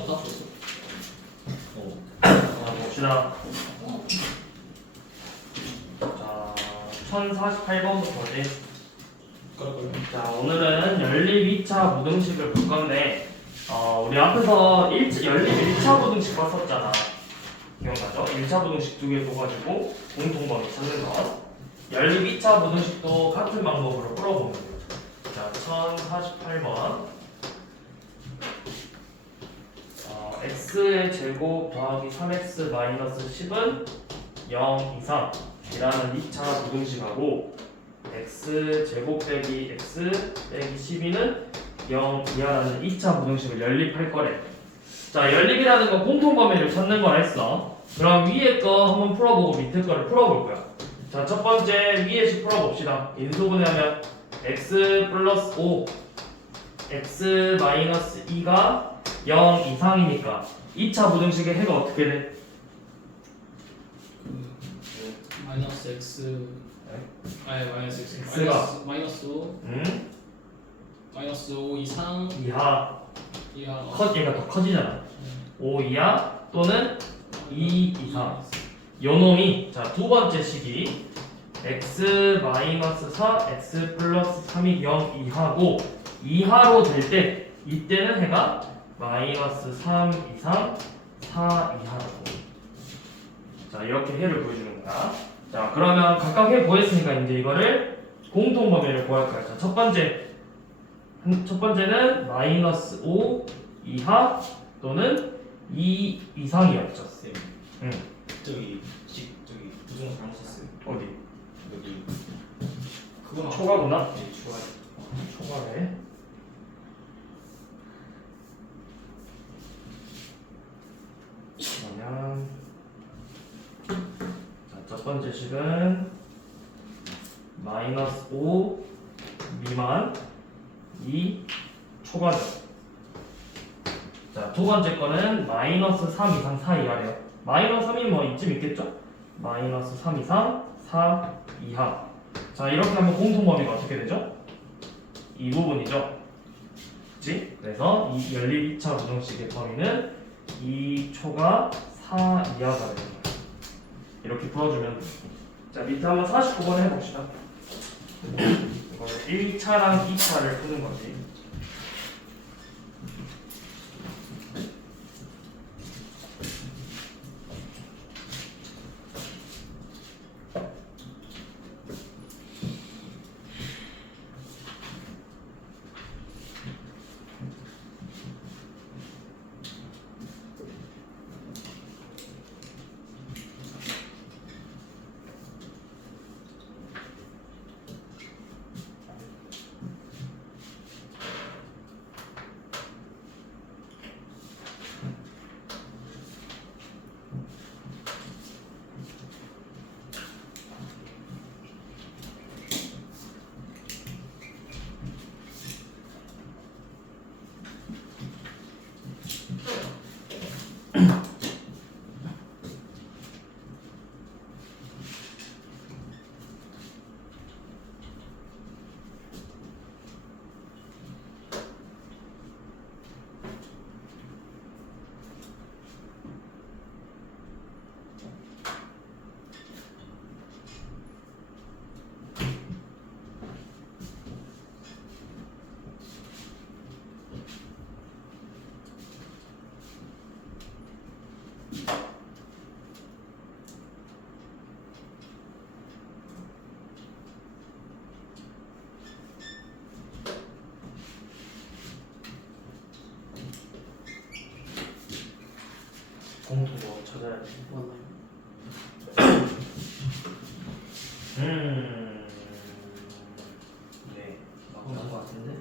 같아? 자, 봅시다. 자, 1048번부터지. 그럴걸요? 자, 오늘은 연립 2차 부등식을 볼 건데, 우리 앞에서 연립 1차 부등식 봤었잖아. 기억나죠? 1차 부등식 두 개 둬가지고 공통범위 찾는 거. 연립 2차 부등식도 같은 방법으로 풀어보면 돼요. 자, 1048번. x의 제곱 더하기 3x 마이너스 10은 0 이상 이라는 2차 부등식하고 x 제곱 빼기 x 빼기 12는 0 이하라는 2차 부등식을 연립할 거래. 자, 연립이라는 건 공통범위를 찾는 거라 했어. 그럼 위에 거 한번 풀어보고 밑에 거를 풀어볼 거야. 자, 첫 번째 위에 식 풀어봅시다. 인수분해하면 x 플러스 5 x 마이너스 2가 0 이상이니까 2차 부등식의 해가 어떻게 돼? 마이너스 x 아니 마이너스 x x가 마이너스 5 마이너스 5 이상 이하 이하 얘가 더 커지잖아. 5 이하 또는 2 이상. 요놈이 자, 두 번째 식이 x 마이너스 4 x 플러스 3이 0 이하고 이하로 될 때 이때는 해가 마이너스 3 이상 4 이하라고. 자, 이렇게 해를 보여주는 거야. 자, 그러면 각각 해 보였으니까 이제 이거를 공통범위를 구할 거야. 자, 첫 번째는 마이너스 5 이하 또는 2 이상이었죠. 응. 저기 부정 잘못 썼어요. 어디? 여기 그건 초과구나? 네, 좋아요. 초과해. 그러면 자, 첫 번째 식은 마이너스 5 미만 2 초과죠. 자, 두 번째 거는 마이너스 3 이상 4 이하래요. 마이너스 3이 뭐 이쯤 있겠죠? 마이너스 3 이상 4 이하. 자, 이렇게 하면 공통범위가 어떻게 되죠? 이 부분이죠. 그치? 그래서 이 연립 2차 부등식의 범위는 2초가 4 이하가 되는 거예요. 이렇게 풀어주면 돼요. 자, 밑에 한번 49번 해봅시다. 이거는 1차랑 2차를 푸는 거지. 공통범위 찾아야지. 네, 나온 것 같은데.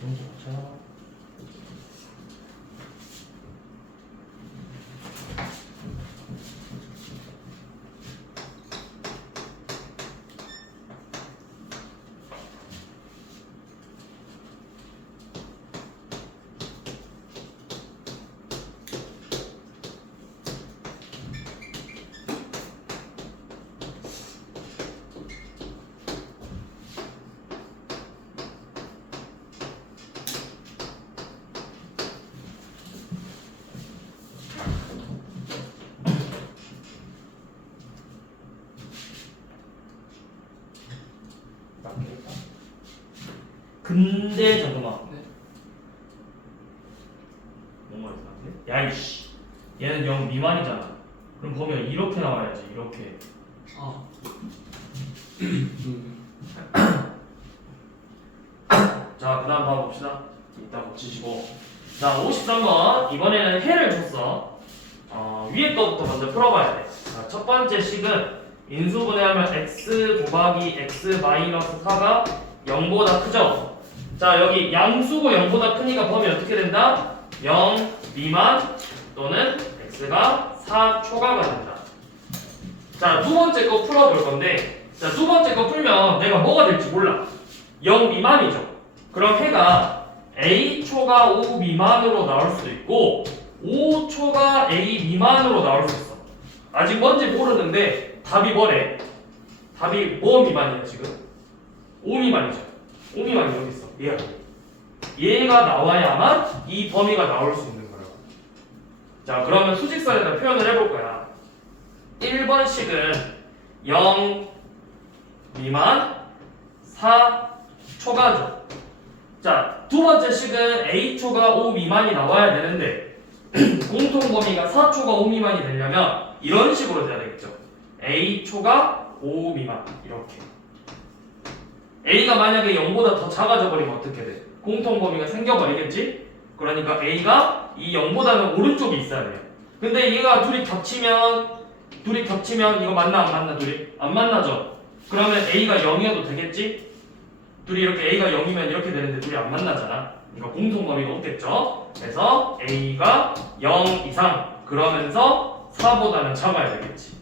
공통차. 근데 잠깐만. 네. 너무 많이 나왔네. 야이씨. 얘는 0 미만이잖아. 그럼 범위가 이렇게 나와야지. 이렇게. 아. 자, 그 다음 봐봅시다. 이따 고치시고. 자, 53번. 이번에는 해를 줬어. 위에 거부터 먼저 풀어봐야 돼. 자, 첫 번째 식은 인수분해하면 x 곱하기 x 마이너스 4가 0보다 크죠? 자, 여기 양수고 0보다 크니까 범위 어떻게 된다? 0 미만 또는 x가 4 초과가 된다. 자, 두 번째 거 풀어볼 건데, 자, 두 번째 거 풀면 내가 뭐가 될지 몰라. 0 미만이죠. 그럼 해가 a 초가 5 미만으로 나올 수도 있고 5 초가 a 미만으로 나올 수 있어. 아직 뭔지 모르는데 답이 뭐래? 답이 뭐 미만이야 지금? 5 미만이죠. 5 미만이 여기 있어. 얘가 나와야만 이 범위가 나올 수 있는 거라고. 자, 그러면 수직선에다 표현을 해볼 거야. 1번 식은 0 미만 4 초과죠. 자, 두 번째 식은 A초가 5 미만이 나와야 되는데 공통 범위가 4초가 5 미만이 되려면 이런 식으로 돼야 되겠죠. A초가 5 미만 이렇게. A가 만약에 0보다 더 작아져 버리면 어떻게 돼? 공통 범위가 생겨버리겠지? 그러니까 A가 이 0보다는 오른쪽에 있어야 돼요. 근데 얘가 둘이 겹치면 이거 맞나 안 맞나 둘이? 안 만나죠? 그러면 A가 0이어도 되겠지? 둘이 이렇게 A가 0이면 이렇게 되는데 둘이 안 만나잖아. 그러니까 공통 범위가 없겠죠? 그래서 A가 0 이상 그러면서 4보다는 작아야 되겠지.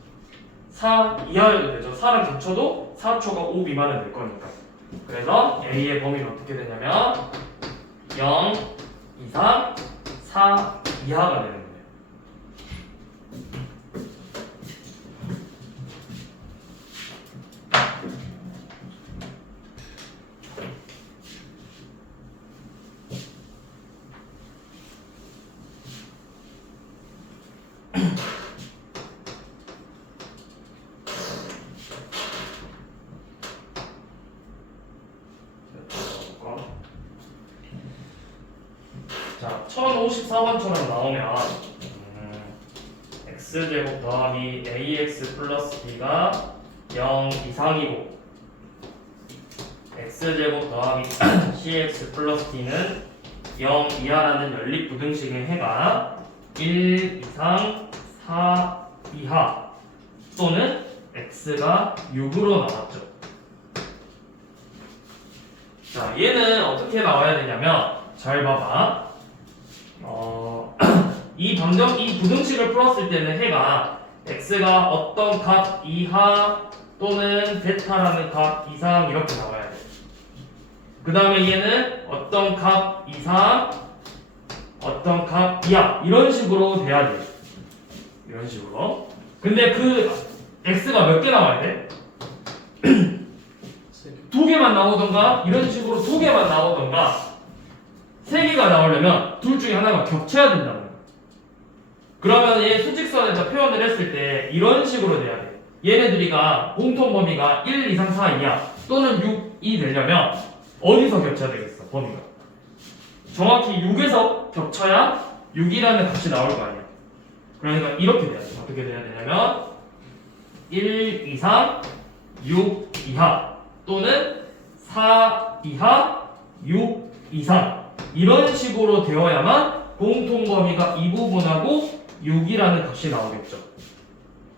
4 이하여도 되죠. 4랑 겹쳐도 4초가 5 미만은 될 거니까. 그래서 A의 범위는 어떻게 되냐면 0 이상 4 이하가 되는 거예요. 자, 1054번처럼 나오면 x제곱 더하기 ax 플러스 b가 0 이상이고 x제곱 더하기 cx 플러스 d는 0 이하라는 연립부등식의 해가 1 이상 4 이하 또는 x가 6으로 나왔죠. 자, 얘는 어떻게 나와야 되냐면 잘 봐봐. 이 부등식을 풀었을 때는 해가 x가 어떤 값 이하 또는 베타라는 값 이상 이렇게 나와야 돼. 그 다음에 얘는 어떤 값 이상 어떤 값 이하 이런 식으로 돼야 돼. 이런 식으로. 근데 그 x가 몇 개 나와야 돼? 두 개만 나오던가 이런 식으로 두 개만 나오던가 세 개가 나오려면 둘 중에 하나가 겹쳐야 된다는 거야. 그러면 얘 수직선에서 표현을 했을 때 이런 식으로 돼야 돼. 얘네들이가 공통 범위가 1, 2, 3, 4 이하 또는 6이 되려면 어디서 겹쳐야 되겠어? 범위가 정확히 6에서 겹쳐야 6이라는 값이 나올 거 아니야. 그러니까 이렇게 돼야 돼. 어떻게 돼야 되냐면 1 이상 6 이하 또는 4 이하 6 이상 이런 식으로 되어야만 공통 범위가 이 부분하고 6이라는 값이 나오겠죠.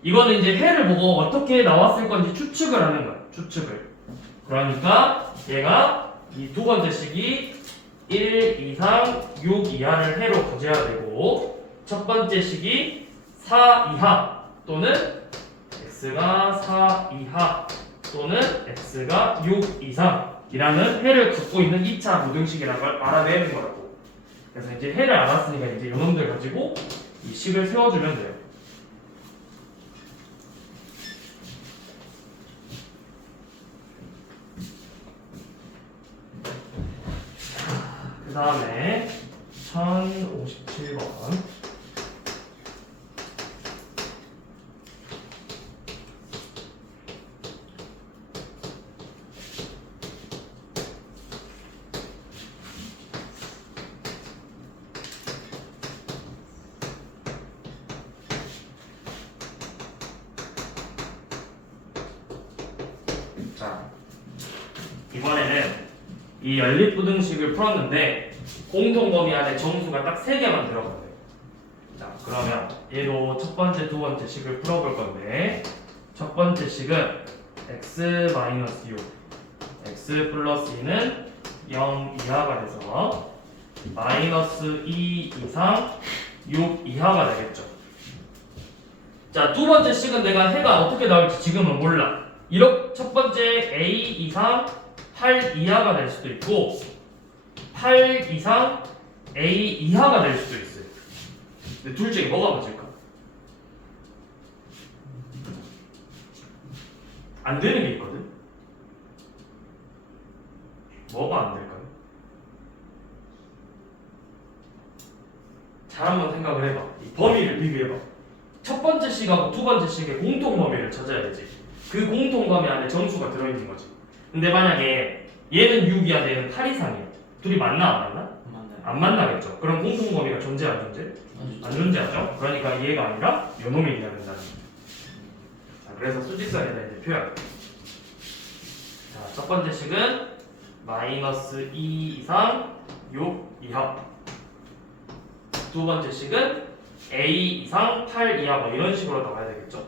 이거는 이제 해를 보고 어떻게 나왔을 건지 추측을 하는 거야. 추측을. 그러니까 얘가 이 두 번째 식이 1 이상 6 이하를 해로 가져야 되고 첫 번째 식이 4 이하 또는 x가 4 이하 또는 x가 6 이상이라는 해를 갖고 있는 2차 부등식이라는 걸 알아내는 거라고. 그래서 이제 해를 알았으니까 이제 요놈들 가지고 이 식을 세워주면 돼요. 그 다음에 1057번. 이번에는 이 연립부등식을 풀었는데 공통 범위 안에 정수가 딱 3개만 들어가요. 자, 그러면 얘도 첫 번째, 두 번째 식을 풀어볼 건데 첫 번째 식은 x-6 x 플러스 2는 0 이하가 돼서 마이너스 2 이상 6 이하가 되겠죠. 자, 두 번째 식은 내가 해가 어떻게 나올지 지금은 몰라. 이렇게 첫 번째 a 이상 8 이하가 될 수도 있고 8 이상 a 이하가 될 수도 있어요. 근데 둘 중에 뭐가 맞을까? 안 되는 게 있거든. 뭐가 안 될까요? 잘 한번 생각을 해봐. 이 범위를 비교해봐. 첫 번째 식하고 두 번째 식의 공통 범위를 찾아야지. 그 공통 범위 안에 정수가 들어있는 거지. 근데 만약에 얘는 6이야, 얘는 8 이상이야. 둘이 만나 안 만나? 맞나요? 안 만나겠죠. 그럼 공통 범위가 존재 안 존재? 안 존재하죠. 그러니까 얘가 아니라 요 놈이 돼야 된다는 거예요. 자, 그래서 수직선에다 이제 표현. 자, 첫 번째 식은 마이너스 2 이상 6 이하. 두 번째 식은 a 이상 8 이하 뭐 이런 식으로 나와야 되겠죠.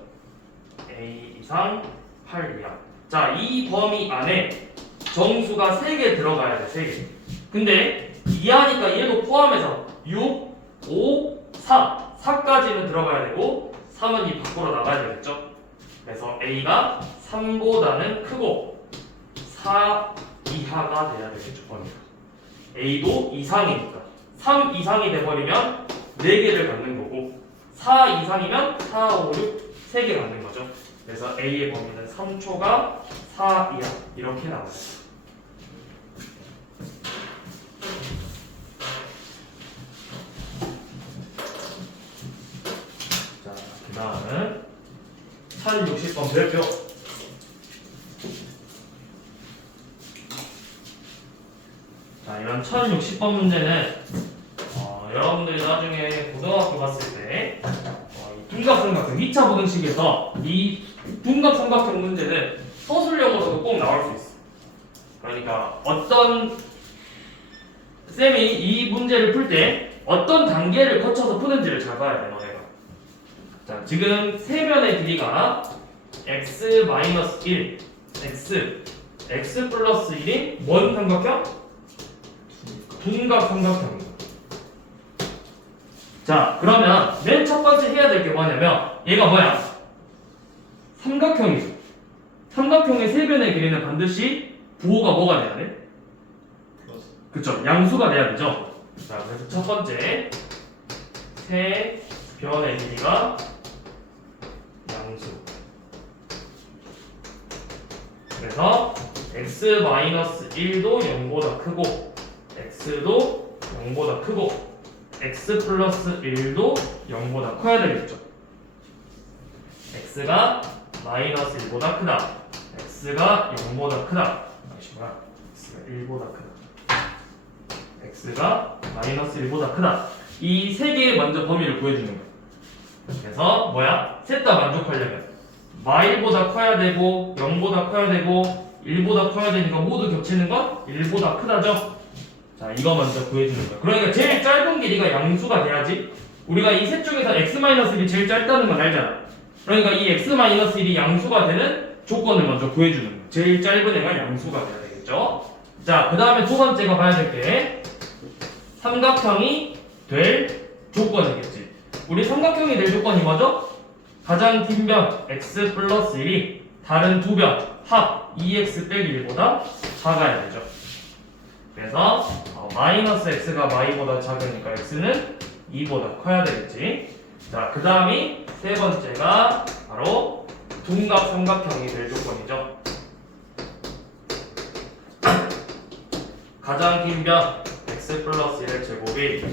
a 이상 8 이하. 자, 이 범위 안에 정수가 3개 들어가야 돼. 3개. 근데 이하니까 얘도 포함해서 6, 5, 4 4까지는 들어가야 되고 3은 이 밖으로 나가야 되겠죠. 그래서 a가 3보다는 크고 4 이하가 돼야 되겠죠. 범위가. a도 이상이니까 3 이상이 돼버리면 4개를 갖는 거고 4 이상이면 4, 5, 6 3개 갖는 거죠. 그래서 a의 범위는 3초가 4 이하 이렇게 나와요. 자, 그 다음은 1060번 별표. 자, 이런 1060번 문제는 여러분들이 나중에 고등학교 갔을 때 이 둔각삼각형 2차 부등식에서 이 둔각삼각형 문제는 서술형으로도 꼭 나올 수 있어. 그러니까 어떤 쌤이 이 문제를 풀 때 어떤 단계를 거쳐서 푸는지를 잘 봐야 돼, 너네가. 자, 지금 세변의 길이가 x-1, x 플러스 1인 뭔 삼각형? 둔각삼각형입니다. 자, 그러면 맨 첫 번째 해야 될 게 뭐냐면 얘가 뭐야? 삼각형이죠. 삼각형의 세변의 길이는 반드시 부호가 뭐가 돼야 돼? 그쵸, 양수가 돼야 되죠. 자, 그래서 첫 번째 세변의 길이가 양수. 그래서 x-1도 0보다 크고 x도 0보다 크고 x 플러스 1도 0보다 커야 되겠죠. x가 마이너스 1보다 크다. x가 0보다 크다. 아시구나. x가 1보다 크다. x가 마이너스 1보다 크다. 이 세 개의 먼저 범위를 구해주는 거예요. 그래서 뭐야? 셋 다 만족하려면 마일보다 커야 되고 0보다 커야 되고 1보다 커야 되니까 모두 겹치는 건 1보다 크다죠. 자, 이거 먼저 구해주는 거야. 그러니까 제일 짧은 길이가 양수가 돼야지. 우리가 이 셋 중에서 x-1이 제일 짧다는 건 알잖아. 그러니까 이 x-1이 양수가 되는 조건을 먼저 구해주는 거야. 제일 짧은 애가 양수가 돼야 되겠죠. 자, 그 다음에 두 번째가 봐야 될 게 삼각형이 될 조건이겠지. 우리 삼각형이 될 조건이 뭐죠? 가장 긴 변 x 플러스 1이 다른 두 변 합 2x 빼기 1보다 작아야 되죠. 그래서 마이너스 x가 y보다 작으니까 x는 2보다 커야 되겠지. 자, 그 다음이 세 번째가 바로 둔각 삼각형이 될 조건이죠. 가장 긴 변 x 플러스 1의 제곱이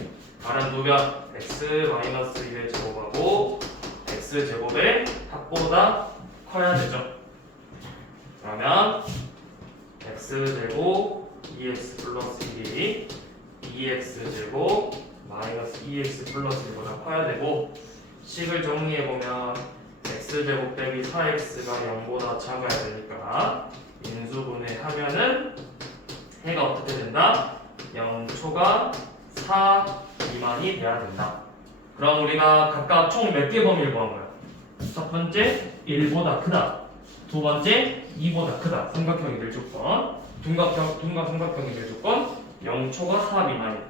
다른 두 변 x 마이너스 1의 제곱하고 x 제곱의 합보다 커야 되죠. 그러면 x 제곱 2x 플러스 1이 2x 제곱 마이너스 2x 플러스 1보다 커야 되고 식을 정리해보면 x 제곱 빼기 4x가 0보다 작아야 되니까 인수분해 하면은 해가 어떻게 된다? 0초가 4 미만이 돼야 된다. 그럼 우리가 각각 총 몇 개 범위를 구한 거야? 첫 번째 1보다 크다, 두 번째 2보다 크다. 삼각형이 될 조건, 둔각 삼각형이 될 조건 0초가 4 미만이다.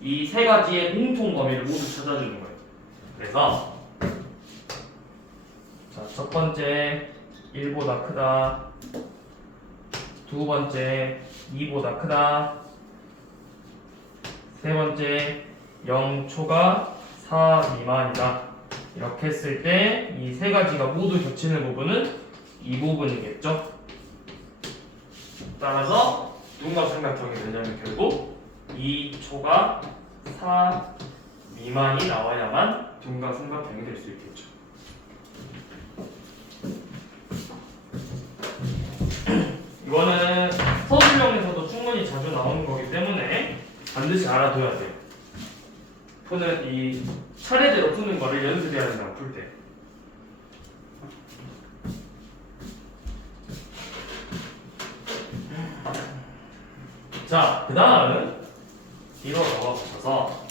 이 세 가지의 공통 범위를 모두 찾아주는 거예요. 그래서 자, 첫 번째 1보다 크다, 두 번째 2보다 크다, 세 번째 0초가 4 미만이다. 이렇게 했을 때 이 세 가지가 모두 겹치는 부분은 이 부분이겠죠. 따라서 둔각 삼각형이 되려면 결국 2초가 4 미만이 나와야만 둔각 삼각형이 될 수 있겠죠. 이거는 서술형에서도 충분히 자주 나오는 거기 때문에 반드시 알아둬야 돼요. 푸는 이 차례대로 푸는 거를 연습해야 된다고 풀 때. 자, 그 다음은 뒤로 넘어가셔서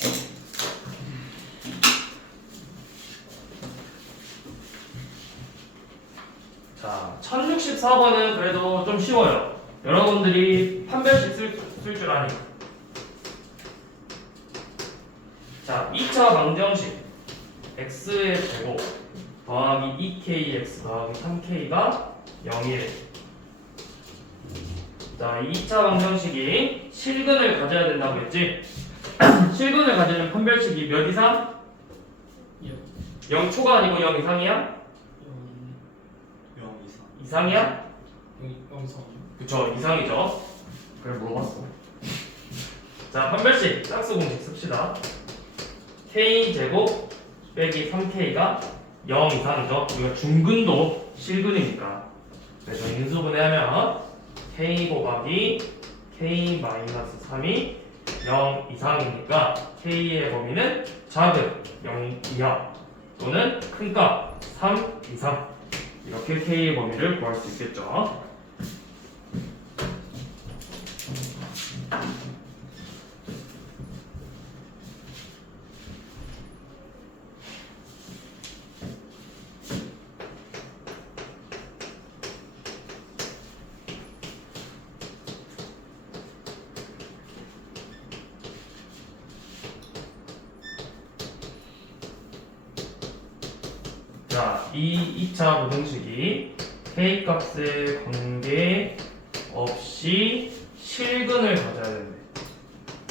자, 1064번은 그래도 좀 쉬워요. 여러분들이 판별식 쓸 줄 아니까. 자, 2차 방정식 x의 제곱 더하기 2kx 더하기 3k가 0이래. 자, 2차 방정식이 실근을 가져야 된다고 했지? 실근을 가지려면 판별식이 몇 이상? 0초가 아니고 0 이상이야? 0 이상. 이상이야? 영상. 그쵸, 이상이죠. 그래 물어봤어. 자, 판별식 짝수 공식 씁시다. k제곱 빼기 3k가 0 이상이죠. 우리가 중근도 실근이니까. 그래서 인수분해하면 k 곱하기 k-3이 0 이상이니까 k의 범위는 작은 0 이하 또는 큰 값 3 이상. 이렇게 k의 범위를 구할 수 있겠죠. 자, 이 2차 부등식이 k 값에 관계 없이 실근을 가져야 된대.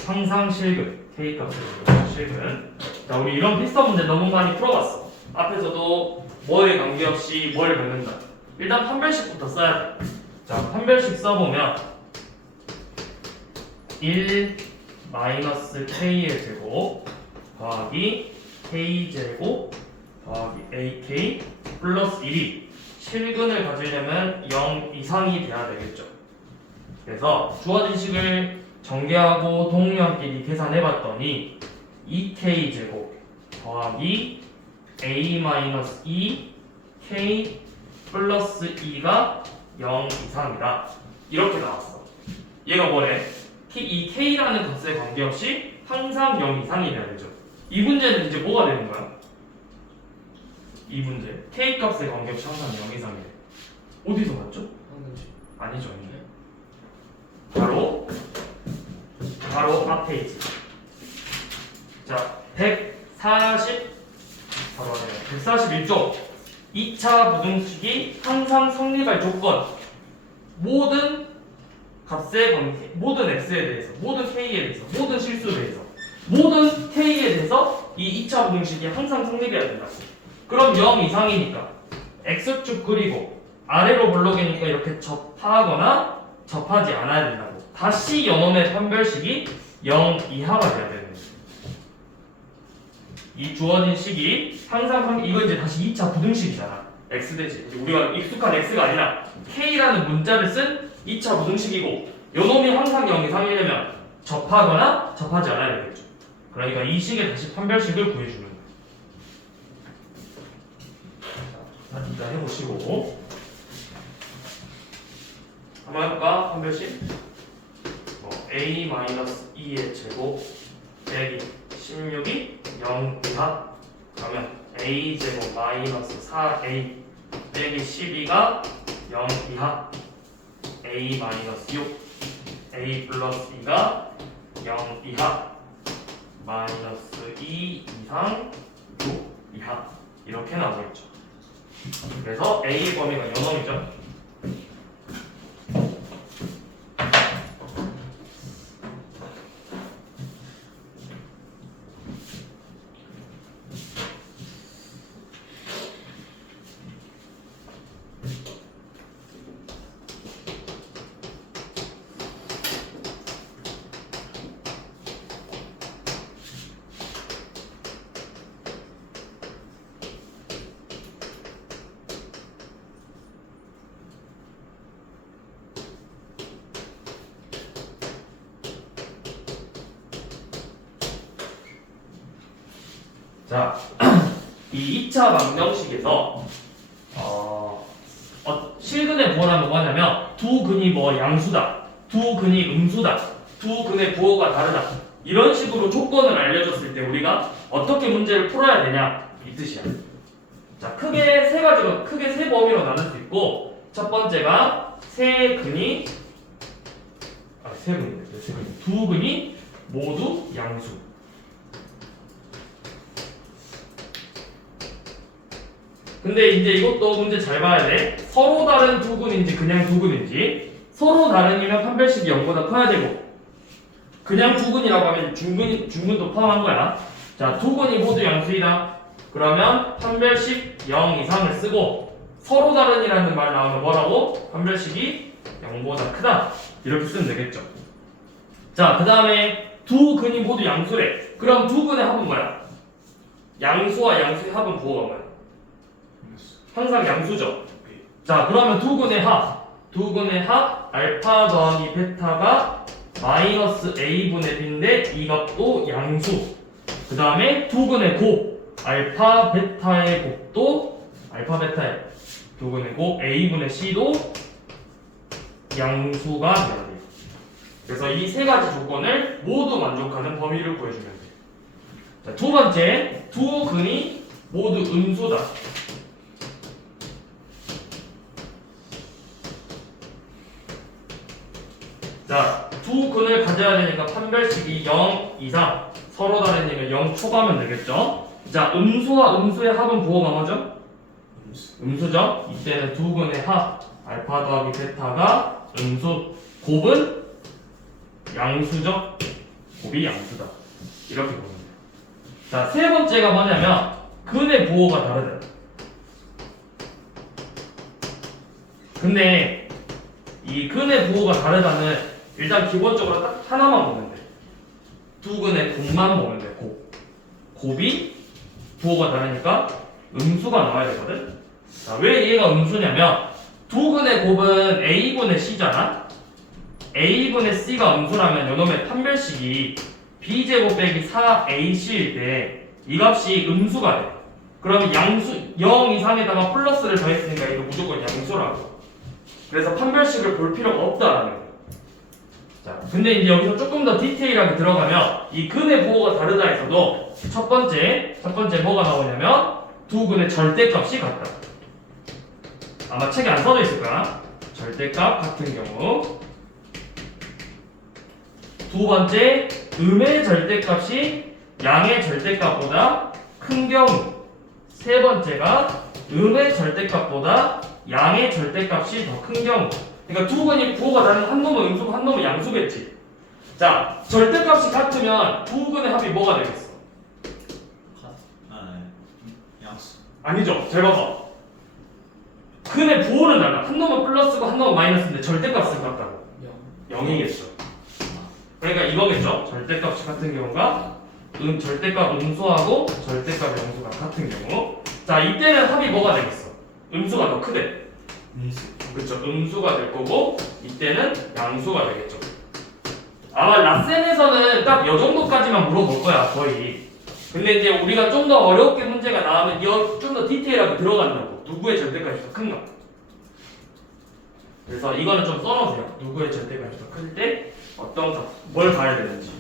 항상 실근, k 값에 관계 실근. 자, 우리 이런 비슷한 문제 너무 많이 풀어봤어. 앞에서도 뭐에 관계없이 뭘 갖는다. 일단 판별식부터 써야 돼. 자, 판별식 써보면 1 마이너스 k의 제곱 더하기 k제곱 더하기 ak 플러스 1이 실근을 가지려면 0 이상이 돼야 되겠죠. 그래서 주어진 식을 전개하고 동류함끼리 계산해봤더니 2k제곱 더하기 a-2 k 플러스 2가 0 이상이다. 이렇게 나왔어. 얘가 뭐래? 이 k라는 값에 관계없이 항상 0 이상이 돼야 되죠. 이 문제는 이제 뭐가 되는 거야? 이 문제 k 값에 관계없이 항상 0 이상이래. 어디서 봤죠? 아니죠. 바로 앞에 있지. 자, 141쪽 2차 부등식이 항상 성립할 조건. 모든 값의 관계, 모든 x에 대해서, 모든 k에 대해서, 모든 실수에 대해서, 모든 k에 대해서 이 2차 부등식이 항상 성립해야 된다고. 그럼 0 이상이니까 x축 그리고 아래로 블록이니까 이렇게 접하거나 접하지 않아야 된다고. 다시 요놈의 판별식이 0 이하가 돼야 되는 거예요. 이 주어진 식이 항상 이건 이제 다시 2차 부등식이잖아. x 대신 우리가 익숙한 x가 아니라 k라는 문자를 쓴 2차 부등식이고 요놈이 항상 0 이상이려면 접하거나 접하지 않아야 되겠죠. 그러니까 이 식의 다시 판별식을 구해주는 거예요. 자, 일단 해보시고 한번 해볼까? 판별식? a-2의 제곱 빼기 16이 0 이하 그러면 a 제곱 마이너스 4a 빼기 12가 0 이하 a 마이너스 6 a 플러스 2가 0 이하 마이너스 2 이상 6 이하 이렇게 나오겠죠. 그래서 a 범위가 요놈이죠. 자, 이 2차 방정식에서 실근의 부호라는 뭐냐면 두 근이 뭐 양수다, 두 근이 음수다, 두 근의 부호가 다르다 이런 식으로 조건을 알려줬을 때 우리가 어떻게 문제를 풀어야 되냐 이 뜻이야. 자, 크게 세 가지로 크게 세 범위로 나눌 수 있고 첫 번째가 세 근이 두 근이 모두 양수. 근데 이제 이것도 문제 잘 봐야 돼. 서로 다른 두 근인지 그냥 두 근인지. 서로 다른이면 판별식이 0보다 커야 되고 그냥 두 근이라고 하면 중근도 포함한 거야. 자, 두 근이 모두 양수이다. 그러면 판별식 0 이상을 쓰고 서로 다른이라는 말 나오면 뭐라고? 판별식이 0보다 크다. 이렇게 쓰면 되겠죠. 자, 그 다음에 두 근이 모두 양수래. 그럼 두 근의 합은 뭐야? 양수와 양수의 합은 부호가 뭐야? 항상 양수죠. 자, 그러면 두 근의 합 알파 더하기 베타가 마이너스 a분의 b인데 이것도 양수. 그 다음에 두 근의 곱 알파 베타의 곱도 두 근의 곱 a분의 c도 양수가 돼야 돼요. 그래서 이 세 가지 조건을 모두 만족하는 범위를 구해주면 돼요. 자, 두 번째, 두 근이 모두 음수다. 자, 두 근을 가져야 되니까 판별식이 0 이상 서로 다른이면 0 초과면 되겠죠. 자, 음수와 음수의 합은 부호가 뭐죠? 음수죠. 이때는 두 근의 합 알파 더하기 베타가 음수, 곱은 양수죠. 곱이 양수다. 이렇게 보면 돼요. 자, 세 번째가 뭐냐면 근의 부호가 다르다. 근데 이 근의 부호가 다르다는 일단 기본적으로 딱 하나만 보면 돼. 두 근의 곱만 보면 돼. 곱이 부호가 다르니까 음수가 나와야 되거든. 자, 왜 얘가 음수냐면 두 근의 곱은 a분의 c잖아. a분의 c가 음수라면 요놈의 판별식이 b제곱 빼기 4ac일 때 이 값이 음수가 돼. 그러면 양수 0 이상에다가 플러스를 더했으니까 이거 무조건 양수라고. 그래서 판별식을 볼 필요가 없다라는 거야. 자, 근데 이제 여기서 조금 더 디테일하게 들어가면 이 근의 부호가 다르다에서도 첫 번째 뭐가 나오냐면 두 근의 절대값이 같다. 아마 책에 안 써져 있을 거야. 절대값 같은 경우. 두 번째, 음의 절대값이 양의 절대값보다 큰 경우. 세 번째가 음의 절대값보다 양의 절대값이 더 큰 경우. 그러니까 두 근이 부호가 다른 한 놈은 음수고 한 놈은 양수겠지. 자, 절대값이 같으면 두 근의 합이 뭐가 되겠어? 양수. 아니죠. 잘 봐봐. 근의 부호는 달라. 한 놈은 플러스고 한 놈은 마이너스인데 절대값은 같다고. 0이겠죠. 그러니까 이거겠죠. 절대값이 같은 경우가 절대값 음수하고 절대값 양수가 같은 경우. 자, 이때는 합이 뭐가 되겠어? 음수가 더 크대. 그렇죠. 음수가 될 거고 이때는 양수가 되겠죠. 아마 라센에서는 딱 이 정도까지만 물어볼 거야 거의. 근데 이제 우리가 좀 더 어렵게 문제가 나오면 좀 더 디테일하게 들어간다고. 누구의 절대값이 더 큰가. 그래서 이거는 좀 써놓으세요. 누구의 절대값이 더 클 때 뭘 가야 되는지.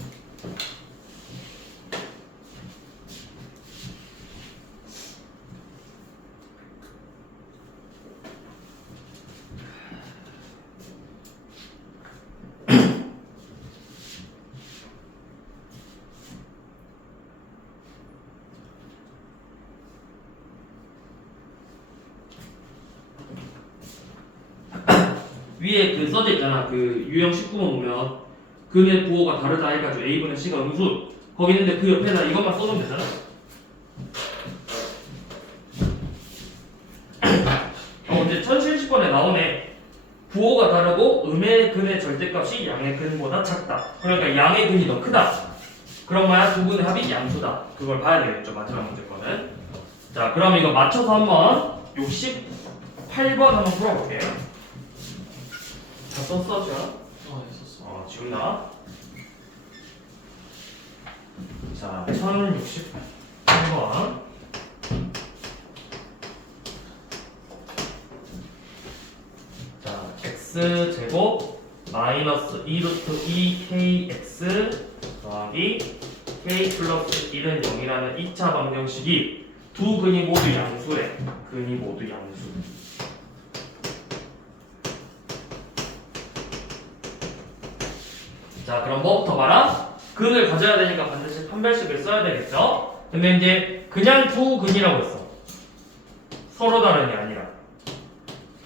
위에 그 써져 있잖아. 그 유형 19번 보면 근의 부호가 다르다 해가지고 a분의 c가 음수 거기 있는데 그 옆에다 이것만 써주면 되잖아. 근데 1070번에 나오네. 부호가 다르고 음의 근의 절대값이 양의 근보다 작다. 그러니까 양의 근이 더 크다. 그럼 뭐야? 두 근의 합이 양수다. 그걸 봐야 되겠죠. 마지막 문제 거는. 자, 그럼 이거 맞춰서 한번 68번 한번 풀어볼게요. 다 썼어, 지금? 있었어. 지훈아. 자, 1068번. 자, x제곱 마이너스 2루트 2kx 더하기 k 플러스 1은 0이라는 2차 방정식이 두 근이 모두 양수래. 근이 모두 양수. 자, 그럼 뭐부터 봐라? 근을 가져야 되니까 반드시 판별식을 써야 되겠죠? 근데 이제 그냥 두 근이라고 했어. 서로 다른이 아니라.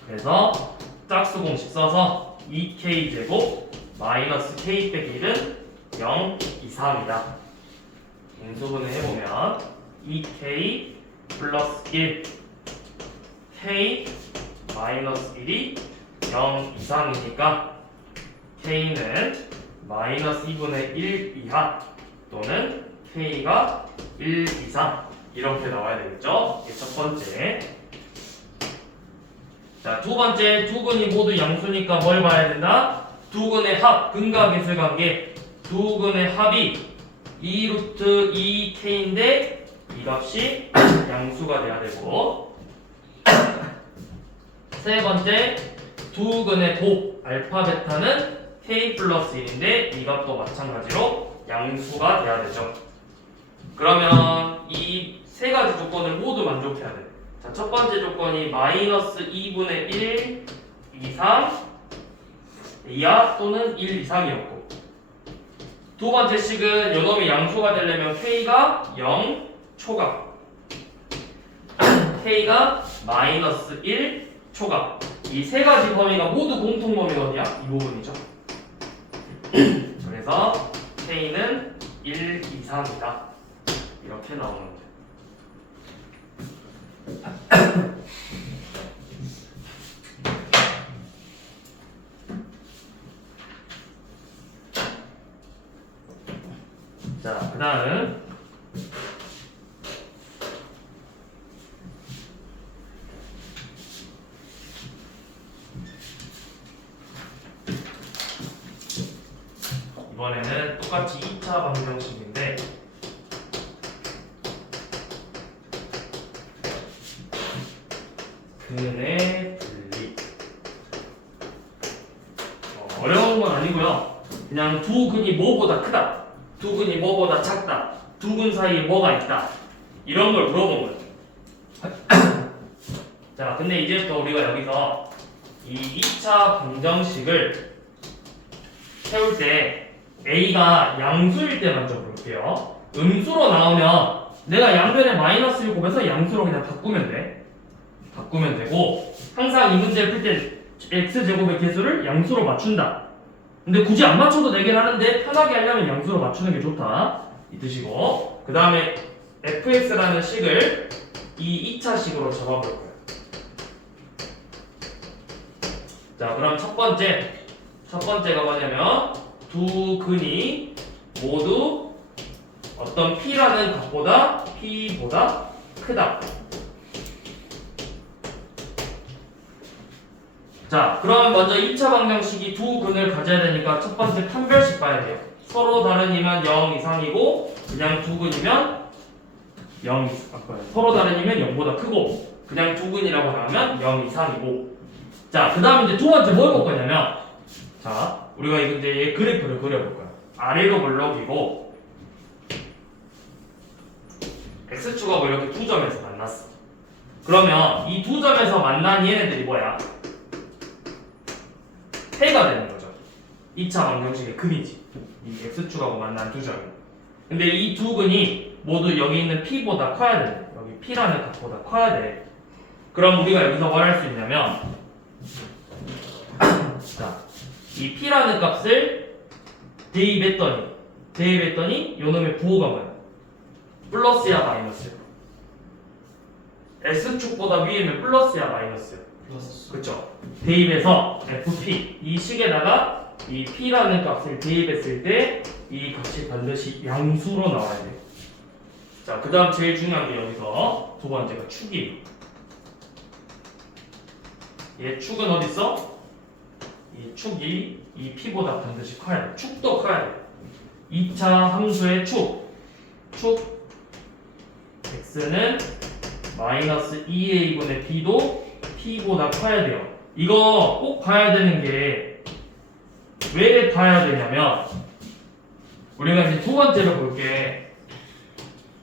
그래서 짝수 공식 써서 2k 제곱 마이너스 k 빼기 1은 0 이상이다. 인수분해 해보면 2k 플러스 1 k 마이너스 1이 0 이상이니까 k는 마이너스 2분의 1 이하 또는 k가 1 이상 이렇게 나와야 되겠죠? 이게 첫 번째. 자, 두 번째, 두 근이 모두 양수니까 뭘 봐야 된다? 두 근의 합, 근과 계수 관계. 두 근의 합이 2루트 2k인데 이 값이 양수가 돼야 되고. 세 번째, 두 근의 곱, 알파, 베타는 k 플러스 1인데 이 값도 마찬가지로 양수가 돼야 되죠. 그러면 이 세 가지 조건을 모두 만족해야 돼. 자, 첫 번째 조건이 마이너스 2분의 1 이상 이하 또는 1 이상이었고, 두 번째 식은 요놈이 양수가 되려면 k가 0 초각 k가 마이너스 1 초각. 이 세 가지 범위가 모두 공통 범위가 어디야? 이 부분이죠. 그래서 k는 1 이상이다. 이렇게 나오는 거예요. 자, 그 다음 이번에는 똑같이 2차 방정식인데 근의 분리. 어려운 건 아니고요. 그냥 두 근이 뭐보다 크다, 두 근이 뭐보다 작다, 두 근 사이에 뭐가 있다, 이런 걸 물어본 거예요. 자, 근데 이제부터 우리가 여기서 이 2차 방정식을 세울 때 A가 양수일 때만 좀 볼게요. 음수로 나오면 내가 양변에 마이너스를 곱해서 양수로 그냥 바꾸면 돼. 바꾸면 되고, 항상 이 문제를 풀 때 x제곱의 개수를 양수로 맞춘다. 근데 굳이 안 맞춰도 되긴 하는데 편하게 하려면 양수로 맞추는 게 좋다 이 뜻이고, 그 다음에 fx라는 식을 이 2차 식으로 잡아볼 거예요. 자, 그럼 첫 번째가 뭐냐면 두 근이 모두 어떤 p라는 값보다 p보다 크다. 자, 그럼 먼저 2차 방정식이 두 근을 가져야 되니까 첫 번째 판별식 봐야 돼요. 서로 다른이면 0 이상이고 그냥 두 근이면 0 이상. 서로 다른이면 0보다 크고 그냥 두 근이라고 하면 0 이상이고. 자, 그 다음 이제 두 번째 뭘 볼 거냐면, 자, 우리가 이제 얘 그래프를 그려볼 거야. 아래로 블록이고 x축하고 이렇게 두 점에서 만났어. 그러면 이 두 점에서 만난 얘네들이 뭐야? 해가 되는 거죠. 2차 방정식의 근이지. 이 x축하고 만난 두 점이. 근데 이 두 근이 모두 여기 있는 p보다 커야 돼. 여기 p라는 값보다 커야 돼. 그럼 우리가 여기서 뭘 할 수 있냐면 자, 이 p라는 값을 대입했더니 요놈의 부호가 뭐야? 플러스야 마이너스야? x축보다 위에는 플러스야 마이너스야? 플러스. 그쵸? 대입해서 fp 이 식에다가 이 p라는 값을 대입했을 때 이 값이 반드시 양수로 나와야 돼. 자, 그 다음 제일 중요한 게 여기서 두 번째가 축이에요. 얘 축은 어디 있어? 이 축이 이 p보다 반드시 커야 돼. 축도 커야 돼. 2차 함수의 축 x는 마이너스 2a분의 b도 p보다 커야 돼요. 이거 꼭 봐야 되는 게 왜 봐야 되냐면 우리가 이제 두 번째로 볼게.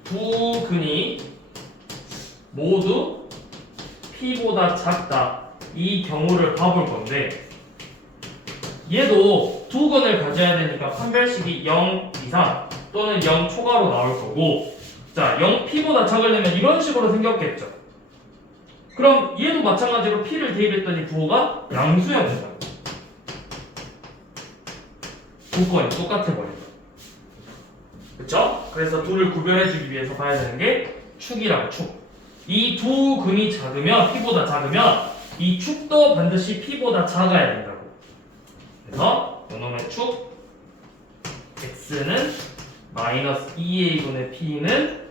두 근이 모두 p보다 작다. 이 경우를 봐볼 건데 얘도 두 근을 가져야 되니까 판별식이 0 이상 또는 0 초과로 나올 거고, 자 0p보다 작으려면 이런 식으로 생겼겠죠. 그럼 얘도 마찬가지로 p를 대입했더니 부호가 양수형 된다. 조건이 똑같아 버린다. 그쵸? 그래서 둘을 구별해주기 위해서 봐야 되는 게 축이랑 축. 이 두 근이 작으면 p보다 작으면 이 축도 반드시 p보다 작아야 된다고. 그래서 요놈의 축 x는 마이너스 2a분의 p는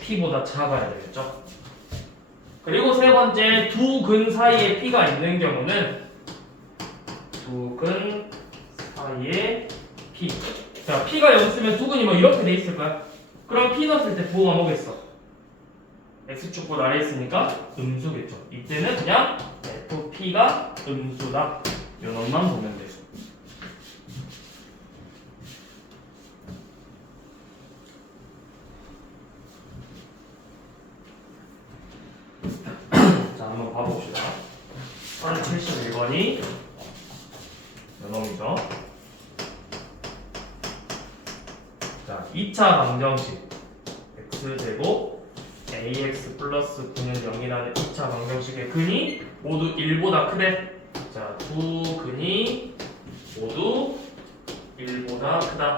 p보다 작아야 되겠죠. 그리고 세 번째, 두 근 사이에 p가 있는 경우는 두 근 사이에 p. 자, p가 0 쓰면 두 근이 뭐 이렇게 돼 있을 거야. 그럼 p 넣었을 때 부호가 뭐겠어? x축보다 아래에 있으니까 음수겠죠. 이때는 그냥 fp가 음수다. 요놈만 보면 돼요. 자, 한번 봐봅시다. 1071번이 요놈이죠. 자, 2차 방정식 x제곱 ax 플러스 9는 0이라는 2차 방정식의 근이 모두 1보다 크대. 자, 두 근이 모두 1보다 크다.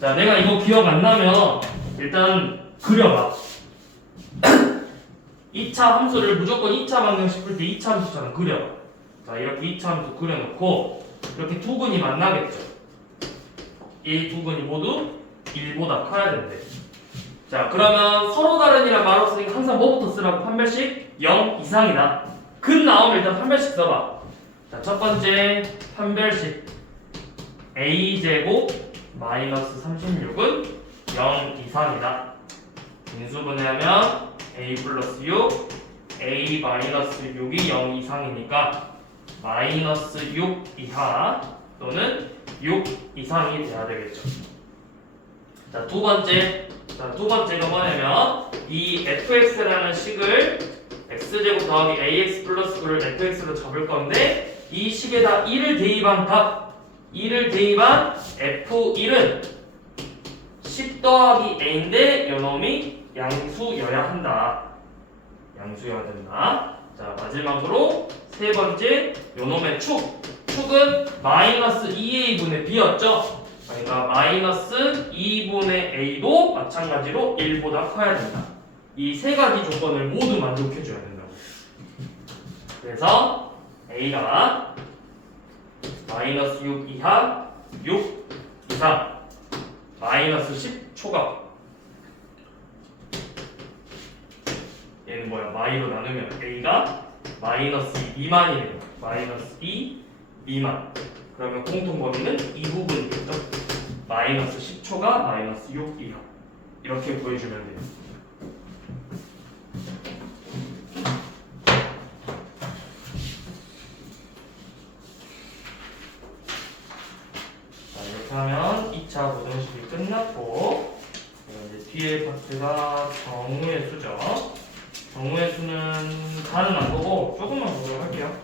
자, 내가 이거 기억 안 나면 일단 그려봐. 2차 함수를 무조건 2차 방정식 풀 때 2차 함수처럼 그려봐. 자, 이렇게 2차 함수 그려놓고 이렇게 두 근이 만나겠죠. 이 두 근이 모두 1보다 커야 된대. 자, 그러면 서로 다른이란 말 없으니까 항상 뭐부터 쓰라고? 판별식 0 이상이다. 근 나오면 일단 판별식 써봐. 자, 첫 번째 판별식 a제곱 마이너스 36은 0 이상이다. 인수분해하면 a 플러스 6, a 마이너스 6이 0 이상이니까 마이너스 6 이하 또는 6 이상이 돼야 되겠죠. 자, 두 번째가 뭐냐면 이 fx라는 식을 x제곱 더하기 ax 플러스 9를 fx로 잡을 건데 이 식에다 1을 대입한 값, 1을 대입한 f1은 10 더하기 a인데 요놈이 양수여야 한다. 양수여야 된다. 자, 마지막으로 세 번째 요놈의 축은 마이너스 2a분의 b였죠. 그러니까 마이너스 2분의 a도 마찬가지로 1보다 커야 된다. 이 세 가지 조건을 모두 만족해줘야 된다고. 그래서 a가 마이너스 6 이하, 6 이상, 마이너스 10 초과. 얘는 뭐야? 마이로 나누면 a가 마이너스 2 미만이에요. 마이너스 2 미만. 그러면 공통범위는 이 부분이겠죠? 마이너스 10초가 마이너스 6 이하. 이렇게 구해주면 돼요. 이렇게 하면 2차 고정식이 끝났고 이제 뒤에 파트가 정우의 수죠. 정우의 수는 다는 안 보고 조금만 보도록 할게요.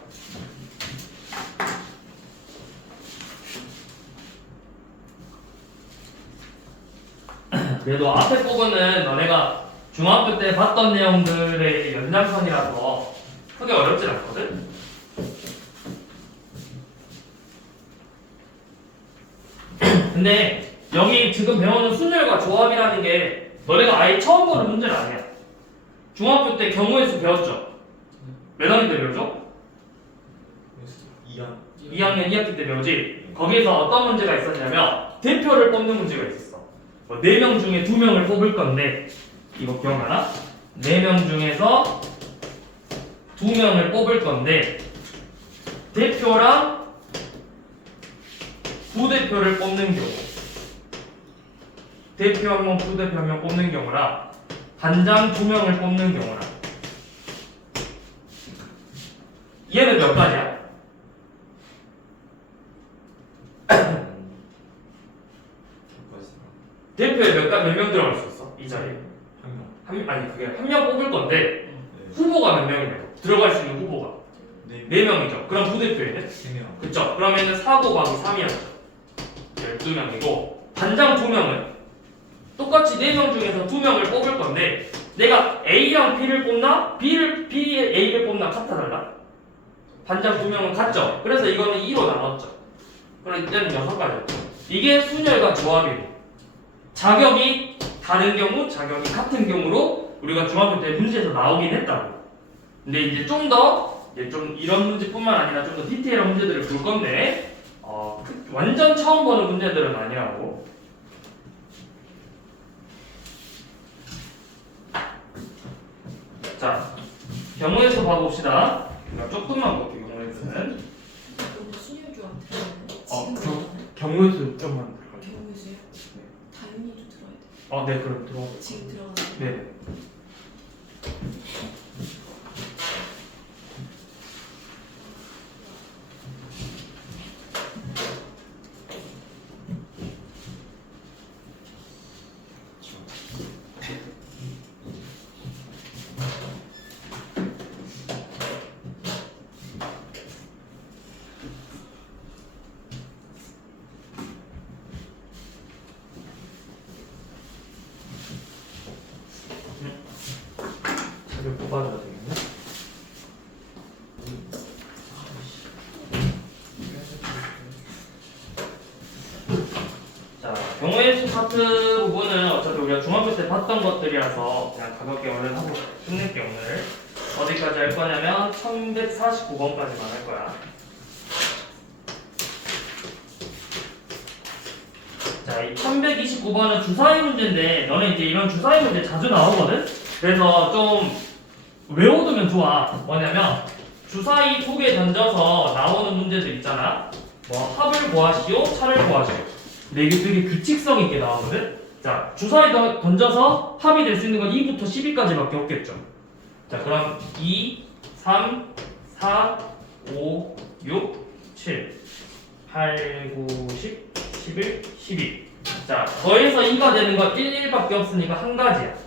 그래도 앞에 부분은 너네가 중학교 때 봤던 내용들의 연장선이라서 크게 어렵진 않거든? 근데 여기 지금 배우는 순열과 조합이라는 게 너네가 아예 처음 보는 문제는 아니야. 중학교 때 경우의 수 배웠죠? 몇 학년 때 배우죠? 2학년 2학기 때 배우지? 거기서 어떤 문제가 있었냐면 대표를 뽑는 문제가 있었어. 4명 중에 2명을 뽑을 건데 이거 기억나나? 4명 중에서 2명을 뽑을 건데 대표랑 부대표를 뽑는 경우 대표 1명, 부대표 1명 뽑는 경우랑 반장 2명을 뽑는 경우랑 얘는 몇 가지야? 대표에 몇 명 들어갈 수 있어? 이 자리에 아니 그게 1명 뽑을 건데 후보가 몇 명이냐고 들어갈 수 있는 후보가 4명이죠. 그럼 부대표에는? 3명. 그쵸. 그러면은 4 곱하기 3이었죠. 12명이고 반장 2명은 똑같이 4명 중에서 2명을 뽑을 건데 내가 A랑 B를 뽑나? B에 A를 뽑나? 같아 달라? 반장 2명은 같죠. 그래서 이거는 2로 나눴죠. 그럼 이때는 6가지였죠. 이게 순열과 조합이에요. 자격이 다른 경우, 자격이 같은 경우로 우리가 중학교 때 문제에서 나오긴 했다고. 근데 이제 좀 이런 문제뿐만 아니라 좀 더 디테일한 문제들을 볼 건데 완전 처음 보는 문제들은 아니라고. 자, 경우의 수 봐봅시다. 조금만 볼게요. 경우의 수는 순열 조합 들어가요? 지금 들어가요? 경우의 수 좀만 들어가요. 경우의 수요? 당연히 좀 들어야 돼. 네, 그럼 들어가요. 지금 들어가요. 네. 이걸 뽑아줘야 되겠네. 자, 경우의 수 파트 부분은 어차피 우리가 중학교 때 봤던 것들이라서 그냥 가볍게 얼른 하고 끝낼게. 오늘 어디까지 할 거냐면 1149번까지만 할 거야. 자, 이 1129번은 주사위 문제인데 너네 이제 이런 주사위 문제 자주 나오거든? 그래서 좀 외워두면 좋아. 뭐냐면 주사위 2개 던져서 나오는 문제들 있잖아. 뭐 합을 구하시오, 차를 구하시오. 근데 이게 되게 규칙성 있게 나오거든. 자, 주사위 던져서 합이 될 수 있는 건 2부터 12까지밖에 없겠죠. 자, 그럼 2, 3, 4, 5, 6, 7, 8, 9, 10, 11, 12. 자, 더해서 2가 되는 건 1, 1밖에 없으니까 한 가지야.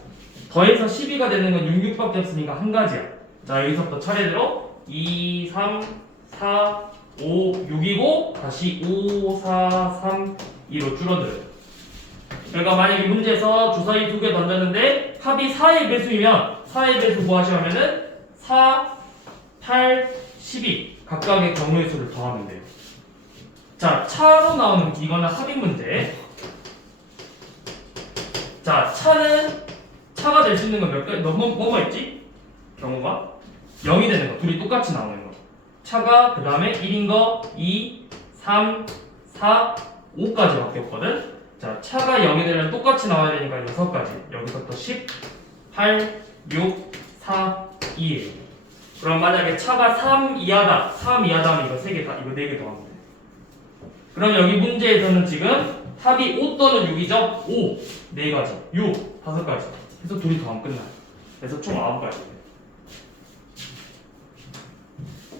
더해서 12가 되는 건 6, 6밖에 없으니까 한 가지야. 자, 여기서부터 차례대로 2, 3, 4, 5, 6이고 다시 5, 4, 3, 2로 줄어들어요. 그러니까 만약에 문제에서 주사위 2개 던졌는데 합이 4의 배수이면 4의 배수 구하시면은 4, 8, 12 각각의 경우의 수를 더하면 돼요. 자, 차로 나오는 이거는 합의 문제. 자, 차가 될 수 있는 건 몇 가지? 뭐가 있지? 경우가 0이 되는 거. 둘이 똑같이 나오는 거. 차가 그 다음에 1인 거 2, 3, 4, 5까지밖에 없거든. 자, 차가 0이 되면 똑같이 나와야 되니까 6가지. 여기서부터 10, 8, 6, 4, 2예요. 그럼 만약에 차가 3 이하다. 3 이하다면 이거 3개 다, 이거 4개 더하면 돼. 그럼 여기 문제에서는 지금 합이 5 또는 6이죠? 5, 4가지. 6, 5가지. 그래서 둘이 더하면 끝나요. 그래서 총 9가지.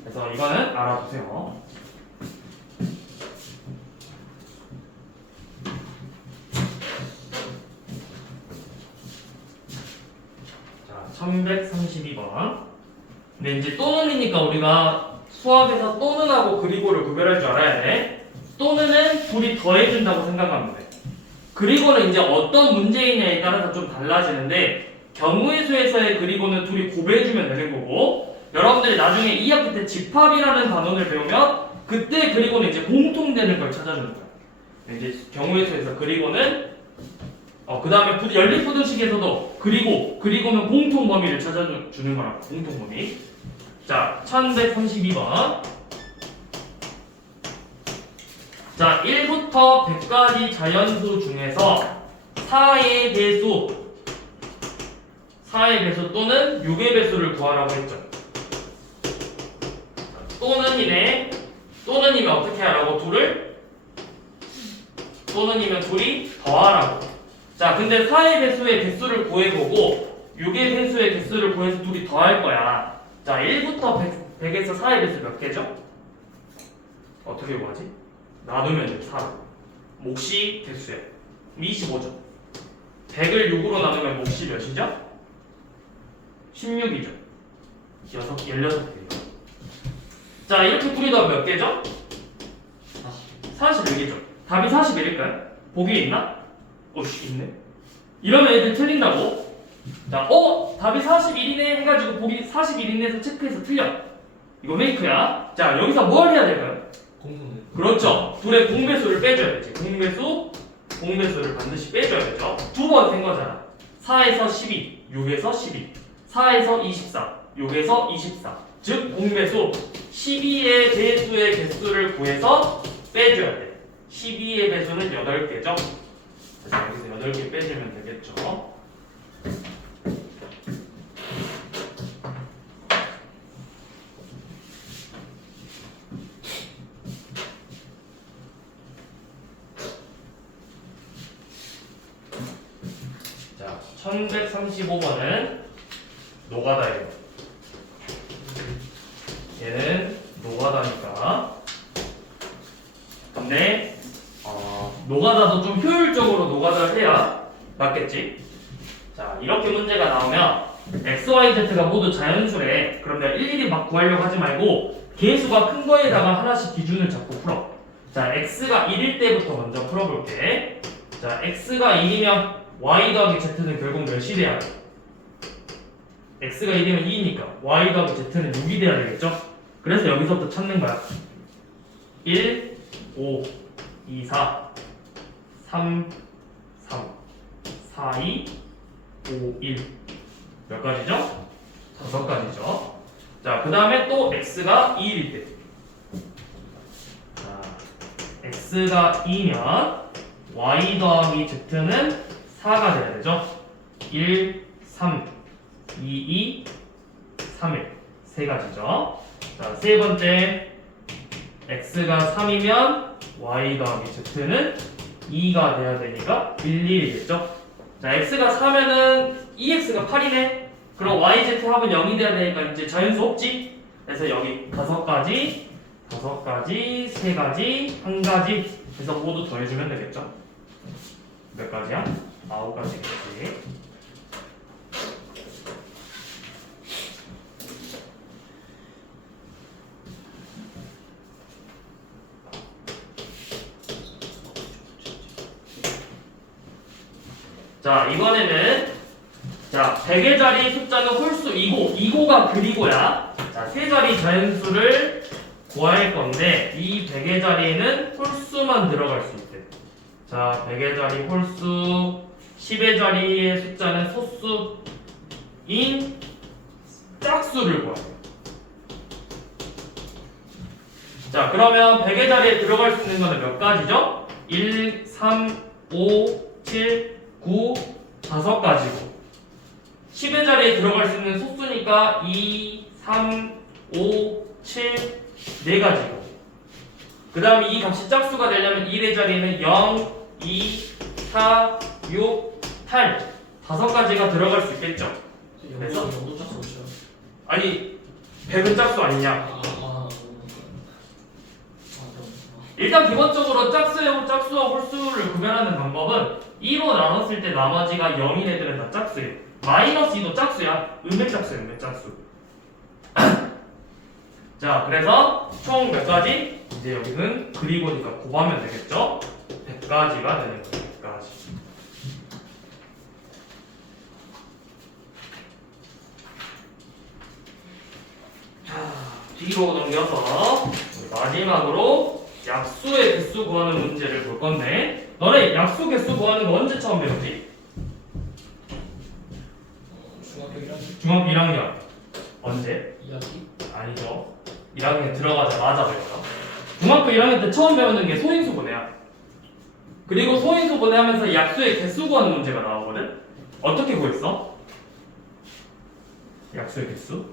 그래서 이거는 알아두세요. 1132번. 근데 이제 또는이니까 우리가 수학에서 또는하고 그리고를 구별할 줄 알아야 돼. 또는은 둘이 더해준다고 생각하면 돼. 그리고는 이제 어떤 문제이냐에 따라서 좀 달라지는데 경우의 수에서의 그리고는 둘이 곱해주면 되는 거고 여러분들이 나중에 2학기 때 집합이라는 단원을 배우면 그때 그리고는 이제 공통되는 걸 찾아주는 거야. 이제 경우의 수에서 그리고는 그 다음에 연립부등식에서도 그리고는 공통 범위를 찾아주는 거라고. 공통 범위. 자, 1132번. 자, 1부터 100까지 자연수 중에서 4의 배수 또는 6의 배수를 구하라고 했죠. 또는이면 어떻게 하라고? 또는이면 둘이 더하라고. 자, 근데 4의 배수의 개수를 구해보고 6의 배수의 개수를 구해서 둘이 더할 거야. 자, 1부터 100에서 4의 배수 몇 개죠? 어떻게 구하지? 나누면 4. 몫이 개수예요. 25죠. 100을 6으로 나누면 몫이 몇이죠? 16이죠. 16개죠. 자, 이렇게 둘이 더하면 몇 개죠? 41개죠. 답이 41일까요? 보기에 있나? 있네. 이러면 애들 틀린다고? 자, 답이 41이네 해가지고 보기 41이네에서 체크해서 틀려. 이거 페이크야. 자, 여기서 뭘 해야 될까요? 공통된. 그렇죠. 둘의 공배수를 빼줘야 되지. 공배수를 반드시 빼줘야 되죠. 두 번 된 거잖아. 4에서 12, 6에서 12, 4에서 24, 6에서 24. 즉 공배수 12의 배수의 개수를 구해서 빼줘야 돼. 12의 배수는 8개죠. 그래서 여기서 8개 빼주면 되겠죠. 자, 1135번은 노가다예요. 얘는 노가다니까. 근데 노가다도 좀 효율적으로 노가다를 해야 맞겠지? 자, 이렇게 문제가 나오면 x, y, z가 모두 자연수래. 그럼 내가 일일이 막 구하려고 하지 말고 개수가 큰 거에다가 하나씩 기준을 잡고 풀어. 자, x가 1일 때부터 먼저 풀어볼게. 자, x가 1이면 y 더하기 z는 결국 몇이 돼야 돼? x가 1이면 2니까 y 더하기 z는 6이 돼야 되겠죠? 그래서 여기서부터 찾는 거야. 1, 5, 2, 4, 3, 3, 4, 2, 5, 1. 몇 가지죠? 5가지죠. 자, 그 다음에 또 x가 2일 때. 자, x가 2면 y 더하기 z는 4가 돼야 되죠. 1, 3, 2, 2, 3, 1. 세 가지죠. 자, 세 번째 x가 3이면 y 더하기 z는 2가 돼야 되니까 1, 1이겠죠. 자, x가 4면은 2x가 8이네. 그럼 yz 합은 0이 돼야 되니까 이제 자연수 없지. 그래서 여기 5가지, 3가지, 1가지 해서 모두 더해주면 되겠죠. 몇 가지야? 9가지겠지. 자, 이번에는 100의 자리 숫자는 홀수 2고가 그리고야. 자, 세 자리 자연수를 구할 건데 이 100의 자리에는 홀수만 들어갈 수 있대. 자, 100의 자리 홀수, 10의 자리의 숫자는 소수인 짝수를 구하래요. 자, 그러면 100의 자리에 들어갈 수 있는 거는 몇 가지죠? 1, 3, 5, 7, 9, 5가지고 10의 자리에 들어갈 수 있는 소수니까 2, 3, 5, 7, 4가지고 그 다음에 이 값이 짝수가 되려면 1의 자리에는 0, 2, 4, 6, 8 5가지가 들어갈 수 있겠죠. 그래서? 영도 짝수 없죠. 아니 100은 짝수 아니냐. 그럼. 일단 기본적으로 짝수와 홀수를 구별하는 방법은 2로 나눴을 때 나머지가 0인 애들은 다 짝수예요. 마이너스 2도 짝수야. 음의 짝수. 자, 그래서 총 몇 가지? 이제 여기는 그리고니까 곱하면 되겠죠? 100가지가 되는 거예요. 100가지. 자, 뒤로 넘겨서 우리 마지막으로 약수의 개수 구하는 문제를 볼 건데, 너네 약수 개수 구하는 거 언제 처음 배웠지? 중학교 1학년 중학교 1학년. 언제? 이야기. 아니죠. 1학년 들어가자마자 배웠어. 중학교 1학년 때 처음 배우는 게 소인수분해야. 그리고 소인수분해하면서 약수의 개수 구하는 문제가 나오거든. 어떻게 구했어? 약수의 개수.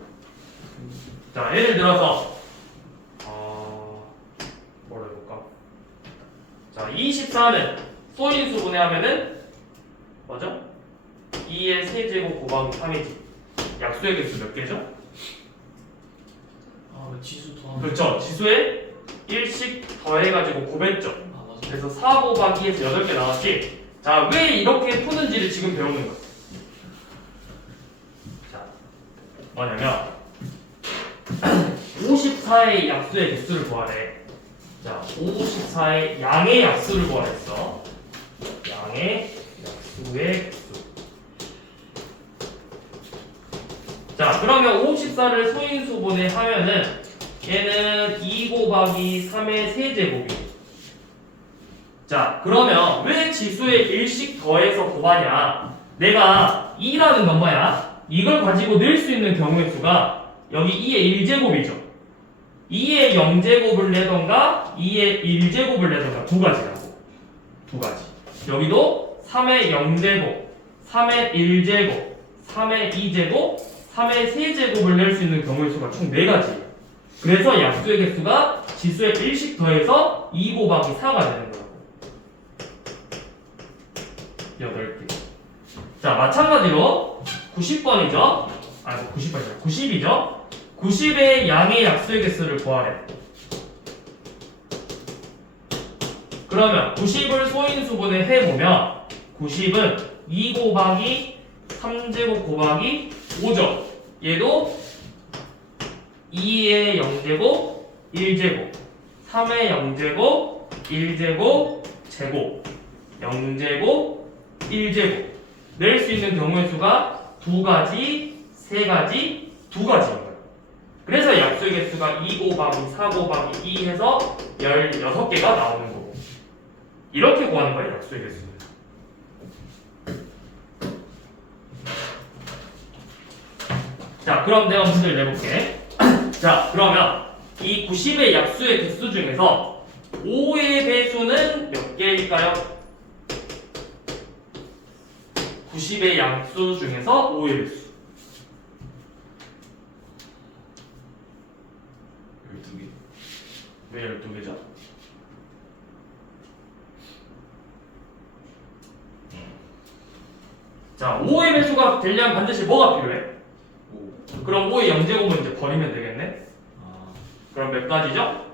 자, 예를 들어서 뭘 해볼까? 자, 24는 소인수분해하면은 뭐죠? 2의 세제곱 곱하기 3이지. 약수의 개수 몇 개죠? 아, 왜 지수 더하면. 그렇죠. 지수에 1씩 더해가지고 곱했죠. 아, 맞아. 그래서 4 곱하기 해서 8개 나왔지. 자, 왜 이렇게 푸는지를 지금 배우는 거야. 자, 뭐냐면 54의 약수의 개수를 구하래. 자, 54의 양의 약수를 구하랬어. 양의 약수의 개수. 자, 그러면 54를 소인수분해 하면은 얘는 2 곱하기 3의 세제곱이. 자, 그러면 왜 지수에 1씩 더해서 곱하냐? 내가 2라는 넘버야. 이걸 가지고 낼 수 있는 경우의 수가 여기 2의 1제곱이죠. 2의 0제곱을 내던가 2의 1제곱을 내던가 두 가지라고. 두 가지. 여기도 3의 0제곱, 3의 1제곱, 3의 2제곱, 3의 세제곱을 낼 수 있는 경우의 수가 총 4가지. 그래서 약수의 개수가 지수에 1씩 더해서 2 곱하기 4가 되는 거라고. 8개. 자, 마찬가지로 90번이죠. 아니, 90번이죠. 90이죠. 90의 양의 약수의 개수를 구하래. 그러면 90을 소인수분해 해보면 90은 2 곱하기 3제곱 곱하기 5죠. 얘도 2의 0제곱 1제곱 3의 0제곱 1제곱 제곱 0제곱 1제곱 낼 수 있는 경우의 수가 2가지, 3가지, 2가지인 거예요. 그래서 약수의 개수가 2 곱하기 4 곱하기 2 해서 16개가 나오는 거고. 이렇게 구하는 거예요, 약수의 개수는. 자, 그럼 내가 문제를 내볼게. 자, 그러면 이 90의 약수의 개수 중에서 5의 배수는 몇 개일까요? 90의 약수 중에서 5의 배수. 12개. 왜 12개죠? 자, 5의 배수가 되려면 반드시 뭐가 필요해? 5. 그럼 5의 0제곱은 이제 버리면 되겠네? 아. 그럼 몇 가지죠?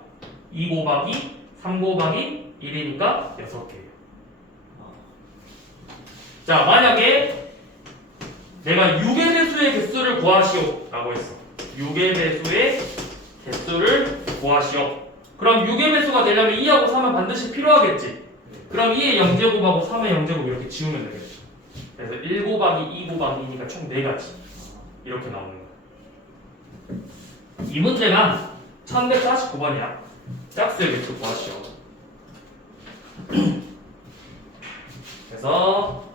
2 곱하기 3 곱하기 1이니까 6개예요. 자, 만약에 내가 6의 배수의 개수를 구하시오 라고 했어. 6의 배수의 개수를 구하시오. 그럼 6의 배수가 되려면 2하고 3은 반드시 필요하겠지. 그럼 2의 0제곱하고 3의 0제곱 이렇게 지우면 되겠죠. 그래서 1 곱하기 2 곱하기 2니까 총 4가지 이렇게 나오는 거야. 이 문제가 1149번이야. 짝수의 개수 구하시오. 그래서